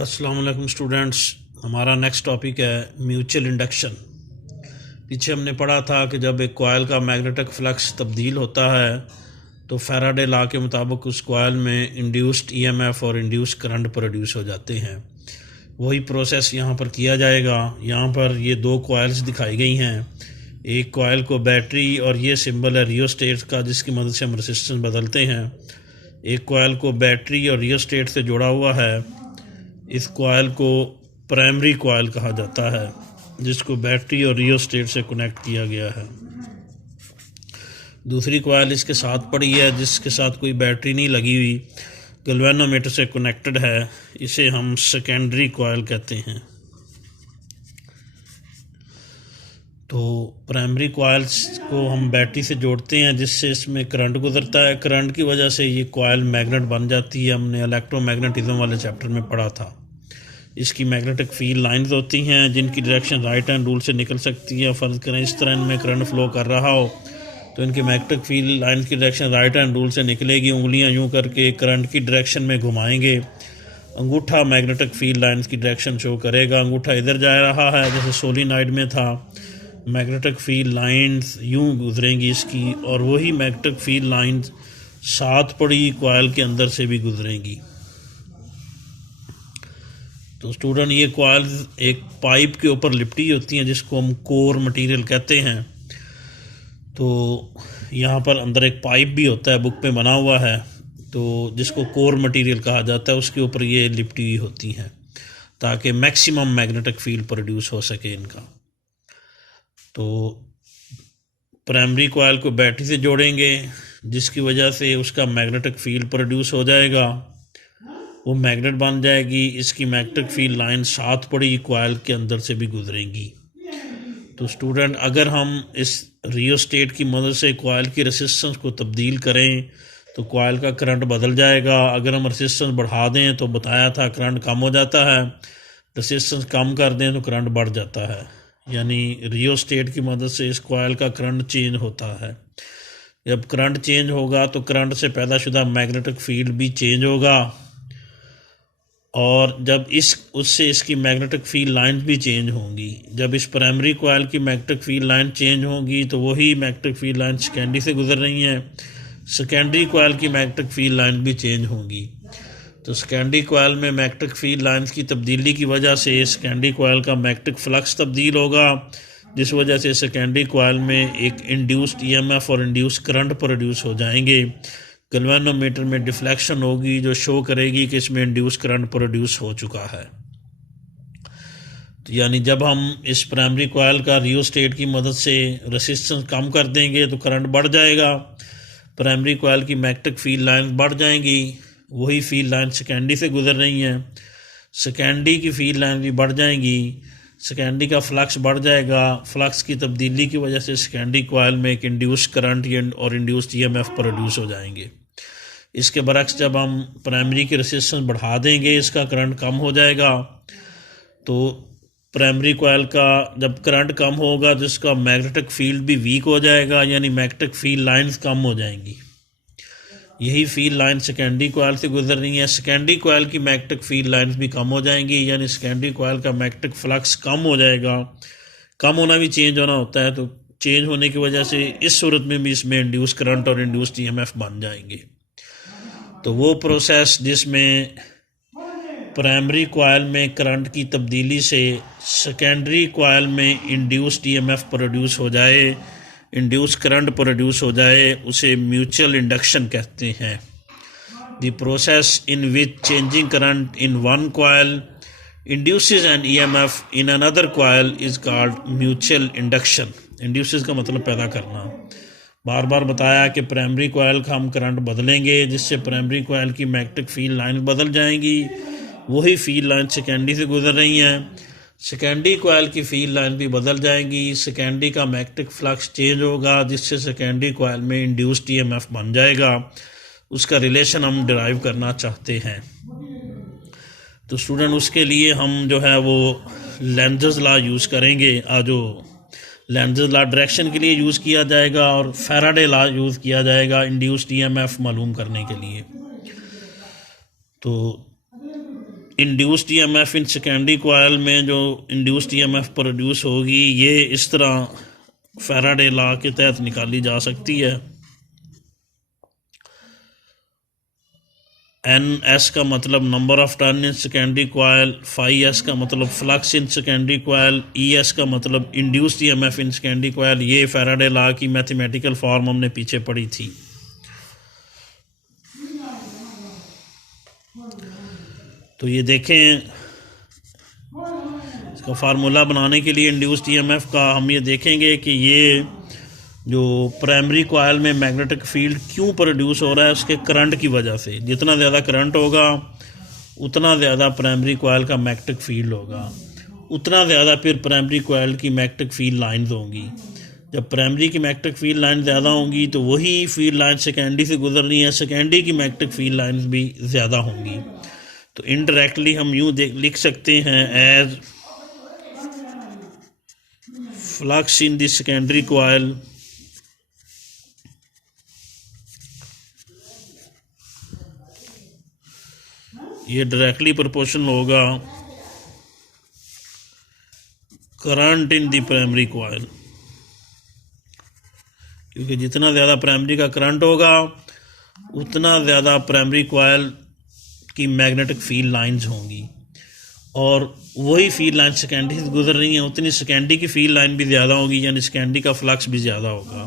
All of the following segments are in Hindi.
अस्सलाम वालेकुम स्टूडेंट्स। हमारा नेक्स्ट टॉपिक है म्यूचुअल इंडक्शन। पीछे हमने पढ़ा था कि जब एक कॉयल का मैग्नेटिक फ्लक्स तब्दील होता है तो फैराडे लॉ के मुताबिक उस कॉयल में इंड्यूस्ड ईएमएफ और इंड्यूस्ड करंट प्रोड्यूस हो जाते हैं। वही प्रोसेस यहाँ पर किया जाएगा। यहाँ पर ये दो कॉयल्स दिखाई गई हैं। एक कॉयल को बैटरी और ये सिंबल है रियोस्टेट का जिसकी मदद से हम रेजिस्टेंस बदलते हैं। एक कॉयल को बैटरी और रियोस्टेट से जोड़ा हुआ है। इस कॉयल को प्राइमरी कॉयल कहा जाता है जिसको बैटरी और रियोस्टेट से कनेक्ट किया गया है। दूसरी कॉयल इसके साथ पड़ी है जिसके साथ कोई बैटरी नहीं लगी हुई, गैल्वेनोमीटर से कनेक्टेड है। इसे हम सेकेंडरी कॉयल कहते हैं। तो प्राइमरी कॉयल्स को हम बैटरी से जोड़ते हैं जिससे इसमें करंट गुजरता है। करंट की वजह से ये कॉयल मैग्नेट बन जाती है। हमने इलेक्ट्रोमैग्नेटिज्म वाले चैप्टर में पढ़ा था। इसकी मैग्नेटिक फील्ड लाइंस होती हैं जिनकी डायरेक्शन राइट हैंड रूल से निकल सकती है। फ़र्ज़ करें इस तरह इनमें करंट फ्लो कर रहा हो तो इनकी मैग्नेटिक फील्ड लाइंस की डायरेक्शन राइट हैंड रूल से निकलेगी। उंगलियां यूं करके करंट की डायरेक्शन में घुमाएंगे। अंगूठा मैग्नेटिक फील्ड लाइंस की डायरेक्शन शो करेगा। अंगूठा इधर जा रहा है जैसे सोलिनॉइड में था। मैग्नेटिक फील्ड लाइंस यूं गुजरेंगी इसकी, और वही मैग्नेटिक फील्ड लाइंस साथ पड़ी कॉयल के अंदर से भी गुजरेंगी। तो स्टूडेंट, ये कॉइल्स एक पाइप के ऊपर लिपटी होती हैं जिसको हम कोर मटेरियल कहते हैं। तो यहाँ पर अंदर एक पाइप भी होता है, बुक पे बना हुआ है, तो जिसको कोर मटेरियल कहा जाता है। उसके ऊपर ये लिपटी हुई होती हैं ताकि मैक्सिमम मैग्नेटिक फील्ड प्रोड्यूस हो सके इनका। तो प्राइमरी कॉयल को बैटरी से जोड़ेंगे जिसकी वजह से उसका मैग्नेटिक फील्ड प्रोड्यूस हो जाएगा, वो मैग्नेट बन जाएगी। इसकी मैग्नेटिक फील्ड लाइन साथ पड़ी कॉयल के अंदर से भी गुजरेंगी। तो स्टूडेंट, अगर हम इस रियोस्टेट की मदद से कॉयल की रेजिस्टेंस को तब्दील करें तो कॉयल का करंट बदल जाएगा। अगर हम रेजिस्टेंस बढ़ा दें तो बताया था करंट कम हो जाता है, रेजिस्टेंस कम कर दें तो करंट बढ़ जाता है। यानी रियोस्टेट की मदद से इस कॉयल का करंट चेंज होता है। जब करंट चेंज होगा तो करंट से पैदाशुदा मैग्नेटिक फील्ड भी चेंज होगा, और जब उससे इसकी मैग्नेटिक फील्ड लाइन भी चेंज होंगी। जब इस प्राइमरी कॉयल की मैग्नेटिक फील्ड लाइन चेंज होगी तो वही मैग्नेटिक फील्ड लाइन सेकेंडरी से गुजर रही हैं। सेकेंडरी कॉयल की मैग्नेटिक फील्ड लाइन भी चेंज होंगी। तो सेकेंडरी कॉयल में मैग्नेटिक फील्ड लाइंस की तब्दीली की वजह से सेकेंडरी कॉयल का मैग्नेटिक फ्लक्स तब्दील होगा, जिस वजह से सेकेंडरी कॉयल में एक इंड्यूस्ड ईएमएफ और इंड्यूस्ड करंट प्रोड्यूस हो जाएंगे। गैल्वेनोमीटर में डिफ्लेक्शन होगी जो शो करेगी कि इसमें इंड्यूस करंट प्रोड्यूस हो चुका है। तो यानी जब हम इस प्राइमरी कॉयल का रियोस्टेट की मदद से रेजिस्टेंस कम कर देंगे तो करंट बढ़ जाएगा। प्राइमरी कॉयल की मैग्नेटिक फील्ड लाइन बढ़ जाएंगी। वही फील्ड लाइन सेकेंडरी से गुजर रही हैं। सेकेंडरी की फील्ड लाइन भी बढ़ जाएंगी। सेकेंडरी का फ्लक्स बढ़ जाएगा। फ्लक्स की तब्दीली की वजह से सेकेंडरी कॉयल में एक इंड्यूस्ड करंट और इंड्यूस्ड ईएमएफ प्रोड्यूस हो जाएंगे। इसके बरक्स जब हम प्राइमरी की रेजिस्टेंस बढ़ा देंगे इसका करंट कम हो जाएगा। तो प्राइमरी कॉयल का जब करंट कम होगा तो इसका मैग्नेटिक फील्ड भी वीक हो जाएगा, यानी मैग्नेटिक फील्ड लाइंस कम हो जाएंगी। यही फील्ड लाइन सेकेंडरी कॉयल से गुजर रही है। सेकेंडरी कॉयल की मैग्नेटिक फील्ड लाइंस भी कम हो जाएंगी, यानी सेकेंडरी कॉयल का मैग्नेटिक फ्लक्स कम हो जाएगा। कम होना भी चेंज होना होता है, तो चेंज होने की वजह से इस सूरत में भी इसमें इंड्यूस करंट और इंड्यूस्ड ईएमएफ बन जाएंगे। तो वो प्रोसेस जिसमें प्राइमरी कॉयल में करंट की तब्दीली से सेकेंडरी कॉयल में इंड्यूस्ड ईएमएफ प्रोड्यूस हो जाए, इंड्यूस करंट प्रोड्यूस हो जाए, उसे म्यूचुअल इंडक्शन कहते हैं। The process in which changing current in one coil induces an EMF in another coil is called mutual induction. Induces का मतलब पैदा करना। बार बार बताया कि प्राइमरी कॉयल का हम करंट बदलेंगे जिससे प्राइमरी कॉयल की मैग्नेटिक फील्ड लाइन बदल जाएंगी। वही फील्ड लाइन सेकेंडरी से गुजर रही हैं। सेकेंडरी कॉयल की फील्ड लाइन भी बदल जाएंगी। सेकेंडरी का मैग्नेटिक फ्लक्स चेंज होगा जिससे सेकेंडरी कॉयल में इंड्यूस्ड ईएमएफ बन जाएगा। उसका रिलेशन हम डिराइव करना चाहते हैं। तो स्टूडेंट, उसके लिए हम जो है वो लेंज़ेस लॉ यूज़ करेंगे। जो लेंज़ेस लॉ डायरेक्शन के लिए यूज़ किया जाएगा और फैराडे लॉ यूज़ किया जाएगा इंड्यूस्ड ईएमएफ मालूम करने के लिए। तो induced EMF in secondary coil में जो इंड्यूस्ड ईएमएफ प्रोड्यूस होगी ये इस तरह फैराडे लॉ के तहत निकाली जा सकती है। एन एस का मतलब number of turn in secondary coil, phi S का मतलब flux in secondary coil, E S का मतलब induced EMF in secondary coil. ये फैराडे लॉ की मैथमेटिकल फॉर्म हमने पीछे पढ़ी थी। तो ये देखें, इसका फार्मूला बनाने के लिए इंड्यूस्ड ईएमएफ का हम ये देखेंगे कि ये जो प्राइमरी कॉइल में मैग्नेटिक फील्ड क्यों प्रोड्यूस हो रहा है, उसके करंट की वजह से। जितना ज़्यादा करंट होगा उतना ज़्यादा प्राइमरी कॉइल का मैग्नेटिक फील्ड होगा, उतना ज़्यादा फिर प्राइमरी कॉइल की मैग्नेटिक फील्ड लाइंस होंगी। जब प्राइमरी की मैग्नेटिक फील्ड लाइन ज़्यादा होंगी तो वही फील्ड लाइन सेकेंडरी से गुजरनी है, सेकेंडरी की मैग्नेटिक फील्ड लाइंस भी ज़्यादा होंगी। तो इनडायरेक्टली हम यूँ लिख सकते हैं as flux in the secondary coil ये डायरेक्टली प्रोपोर्शनल होगा current in the primary coil, क्योंकि जितना ज़्यादा प्राइमरी का करंट होगा उतना ज़्यादा प्राइमरी कॉइल की मैग्नेटिक फील्ड लाइंस होंगी, और वही फील्ड लाइन सेकेंडरी से गुजर रही हैं उतनी सेकेंडरी की फील्ड लाइन भी ज़्यादा होगी, यानी सेकेंडरी का फ्लक्स भी ज़्यादा होगा।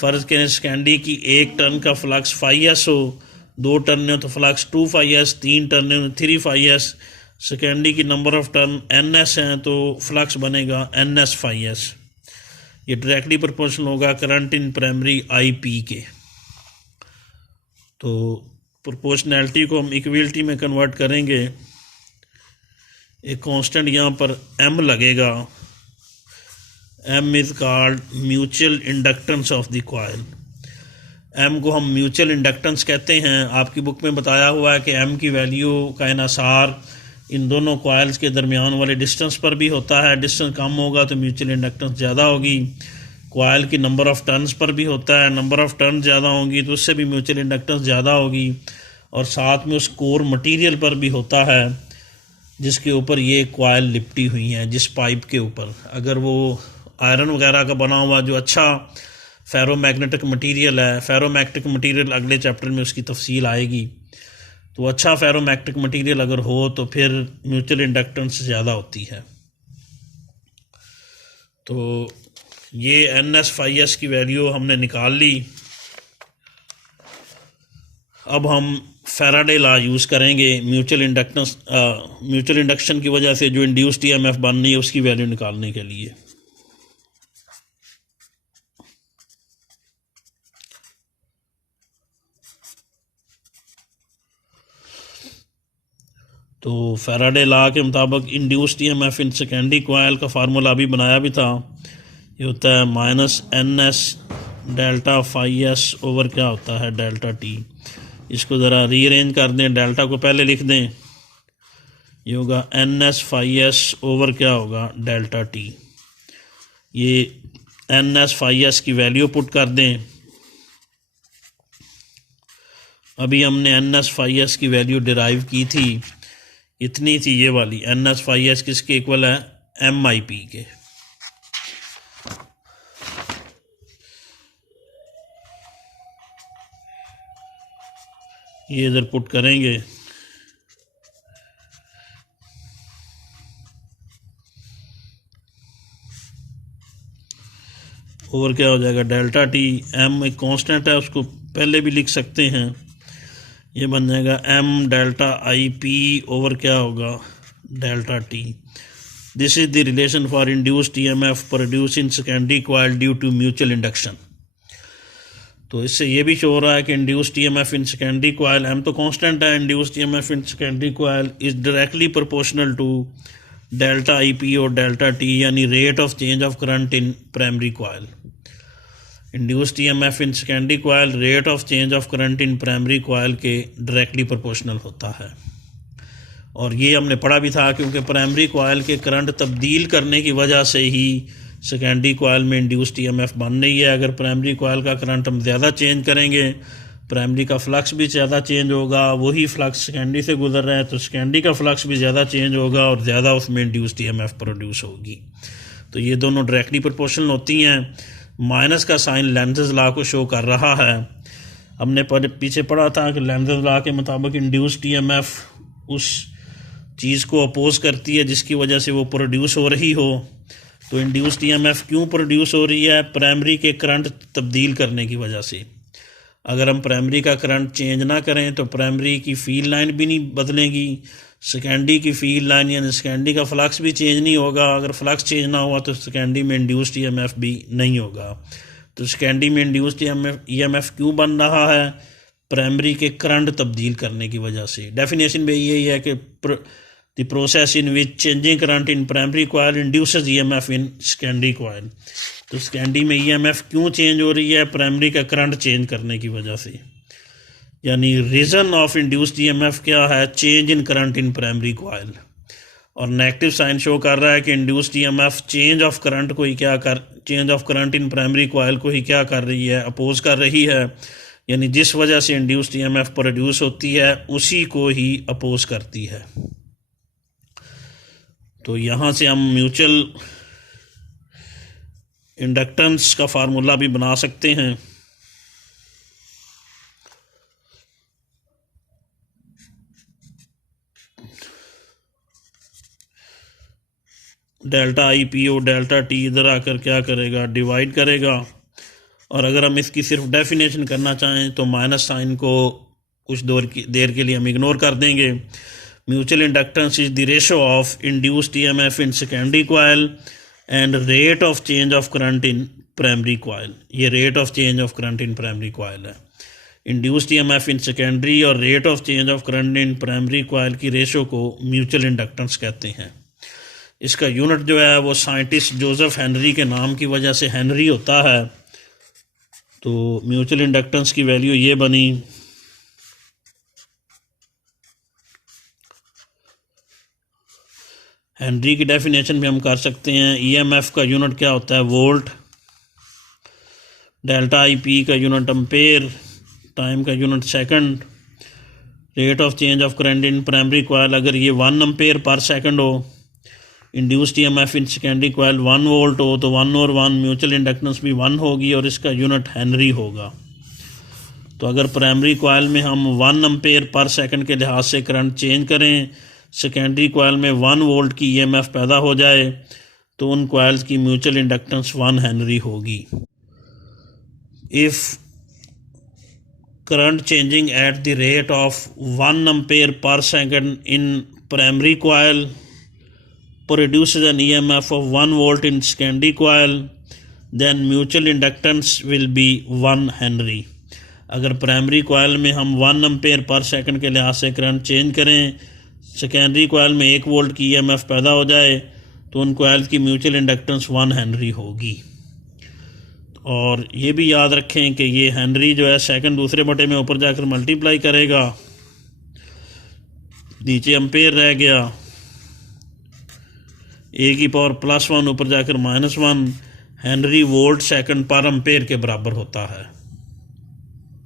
फ़र्ज़ करें सेकेंडरी की एक टर्न का फ्लक्स फाई एस हो, 2 टर्न हो तो फ्लक्स 2 फाई एस, 3 टर्न हो 3 फाई एस, सेकेंडरी की number of turn N S हैं तो फ्लक्स बनेगा एन एस फाई एस। ये डायरेक्टली प्रोपोर्शनल होगा current in primary I P के। तो प्रोपोर्शनैलिटी को हम इक्वलिटी में कन्वर्ट करेंगे, एक कांस्टेंट यहाँ पर m लगेगा, m is called mutual inductance of the coil. m को हम म्यूचुअल इंडक्टेंस कहते हैं। आपकी बुक में बताया हुआ है कि m की वैल्यू का इन्हिसार इन दोनों कॉइल्स के दरमियान वाले डिस्टेंस पर भी होता है। डिस्टेंस कम होगा तो म्यूचुअल इंडक्टेंस ज़्यादा होगी। कॉइल की नंबर ऑफ़ टर्न्स पर भी होता है, नंबर ऑफ़ टर्न ज़्यादा होंगी तो उससे भी म्यूचुअल इंडक्टेंस ज़्यादा होगी। और साथ में उस कोर मटेरियल पर भी होता है जिसके ऊपर ये कॉइल लिपटी हुई हैं, जिस पाइप के ऊपर। अगर वो आयरन वगैरह का बना हुआ जो अच्छा फेरोमैग्नेटिक मटेरियल है, फेरोमैग्नेटिक मटेरियल अगले चैप्टर में उसकी तफसील आएगी, तो अच्छा फेरोमैग्नेटिक मटेरियल अगर हो तो फिर म्यूचुअल इंडक्टेंस ज़्यादा होती है। तो ये एन एस फाई एस की वैल्यू हमने निकाल ली। अब हम फैराडे लॉ यूज़ करेंगे म्यूचुअल इंडक्शन की वजह से जो इंड्यूस्ड ईएमएफ बन रही है उसकी वैल्यू निकालने के लिए। तो फैराडे लॉ के मुताबिक induced EMF in secondary coil का फार्मूला अभी बनाया भी था, ये होता है minus N S delta phi S over क्या होता है डेल्टा टी। इसको ज़रा रीअरेंज कर दें, डेल्टा को पहले लिख दें, ये होगा N S phi S over क्या होगा डेल्टा टी। ये एन एस फाई एस की वैल्यू पुट कर दें। अभी हमने एन एस फाई एस की वैल्यू डिराइव की थी, इतनी थी ये वाली। एन एस फाई एस किसके इक्वल है, एम आई पी के। ये इधर पुट करेंगे, और क्या हो जाएगा डेल्टा टी। एम एक कांस्टेंट है, उसको पहले भी लिख सकते हैं, ये बन जाएगा M delta I P over क्या होगा delta T. This is the relation for induced EMF produce in secondary coil due to mutual induction. तो इससे ये भी शो हो रहा है कि induced EMF in secondary coil, M तो कांस्टेंट है, induced EMF in secondary coil is directly proportional to delta I P और डेल्टा टी, यानी rate of change of current in primary coil. Induced EMF in secondary coil rate of change of current in primary coil के डायरेक्टली प्रोपोर्शनल होता है। और ये हमने पढ़ा भी था, क्योंकि प्राइमरी कॉइल के करंट तब्दील करने की वजह से ही सेकेंडरी कॉइल में इंड्यूस्ड ईएमएफ बन रही है। अगर प्राइमरी कॉइल का करंट हम ज़्यादा चेंज करेंगे, प्राइमरी का फ्लक्स भी ज़्यादा चेंज होगा, वही फ्लक्स सेकेंडरी से गुजर रहा है तो सेकेंडरी का फ्लक्स भी ज़्यादा चेंज होगा और ज़्यादा उसमें इंड्यूस्ड ईएमएफ प्रोड्यूस होगी। तो ये दोनों डायरेक्टली प्रोपोर्शनल होती हैं। माइनस का साइन लेंज़ेस लॉ को शो कर रहा है। हमने पीछे पढ़ा था कि लेंज़ेस लॉ के मुताबिक इंड्यूस्ड ईएमएफ उस चीज़ को अपोज करती है जिसकी वजह से वो प्रोड्यूस हो रही हो। तो इंड्यूस्ड ईएमएफ क्यों प्रोड्यूस हो रही है? प्राइमरी के करंट तब्दील करने की वजह से। अगर हम प्राइमरी का करंट चेंज ना करें तो प्राइमरी की फील्ड लाइन भी नहीं बदलेगी, सेकेंडरी की फील्ड लाइन यानी सेकेंडरी का फ्लक्स भी चेंज नहीं होगा। अगर फ्लक्स चेंज ना हुआ तो सेकेंडरी में इंड्यूस्ड ईएमएफ भी नहीं होगा। तो सेकेंडरी में इंड्यूस्ड ईएमएफ क्यों बन रहा है? प्राइमरी के करंट तब्दील करने की वजह से। डेफिनेशन में यही है कि the process in which changing current in primary coil induces EMF in secondary coil. तो सेकेंडरी में ईएमएफ क्यों चेंज हो रही है? प्राइमरी का करंट चेंज करने की वजह से। यानी रीज़न ऑफ इंड्यूस्ड ईएमएफ क्या है? Change in current in primary coil. और नेगेटिव साइन शो कर रहा है कि induced EMF change of current in primary coil को ही क्या कर रही है? अपोज कर रही है। यानी जिस वजह से इंड्यूस्ड ईएमएफ प्रोड्यूस होती है उसी को ही अपोज करती है। तो यहाँ से हम म्यूचुअल इंडक्टेंस का फार्मूला भी बना सकते हैं। Delta I P O delta T इधर आकर क्या करेगा? डिवाइड करेगा। और अगर हम इसकी सिर्फ डेफिनेशन करना चाहें तो माइनस साइन को कुछ देर के लिए हम इग्नोर कर देंगे। Mutual inductance is the ratio of induced EMF in secondary coil and rate of change of current in primary coil. ये rate of change of current in primary coil है। इंड्यूस्ड ईएमएफ इन सेकेंडरी और rate of change of current in primary coil की रेशो को म्यूचुअल इंडक्टेंस कहते हैं। इसका यूनिट जो है वो साइंटिस्ट जोसेफ हेनरी के नाम की वजह से हेनरी होता है। तो म्यूचुअल इंडक्टेंस की वैल्यू ये बनी। हेनरी की डेफिनेशन भी हम कर सकते हैं। ईएमएफ का यूनिट क्या होता है? वोल्ट। डेल्टा आई पी का यूनिट एम्पेयर। टाइम का unit second. Rate of change of current in primary coil अगर ये 1 एम्पेयर पर सेकंड हो, induced EMF in secondary coil 1 volt हो तो 1 और 1 म्यूचुअल इंडक्टेंस भी 1 होगी और इसका यूनिट हेनरी होगा। तो अगर प्राइमरी कॉइल में हम 1 एम्पेयर पर सेकंड के लिहाज से करंट चेंज करें, सेकेंडरी कॉइल में 1 वोल्ट की ईएमएफ पैदा हो जाए तो उन कॉइल्स की म्यूचुअल इंडक्टेंस 1 हेनरी होगी। If current changing at the rate of 1 ampere per second in primary coil produces an EMF of 1 volt in secondary coil, then mutual inductance will be 1 Henry। अगर प्राइमरी कॉइल में हम 1 एम्पेयर पर सेकंड के लिहाज से करंट चेंज करें, सेकेंडरी कॉइल में 1 वोल्ट की EMF पैदा हो जाए तो उन कॉइल्स की म्यूचुअल इंडक्टेंस 1 हेनरी होगी। और ये भी याद रखें कि ये हेनरी जो है सेकंड दूसरे बटे में ऊपर जाकर मल्टीप्लाई करेगा, नीचे एम्पेयर रह गया, ए की पावर +1 ऊपर जाकर -1 Henry volt second per ampere के बराबर होता है।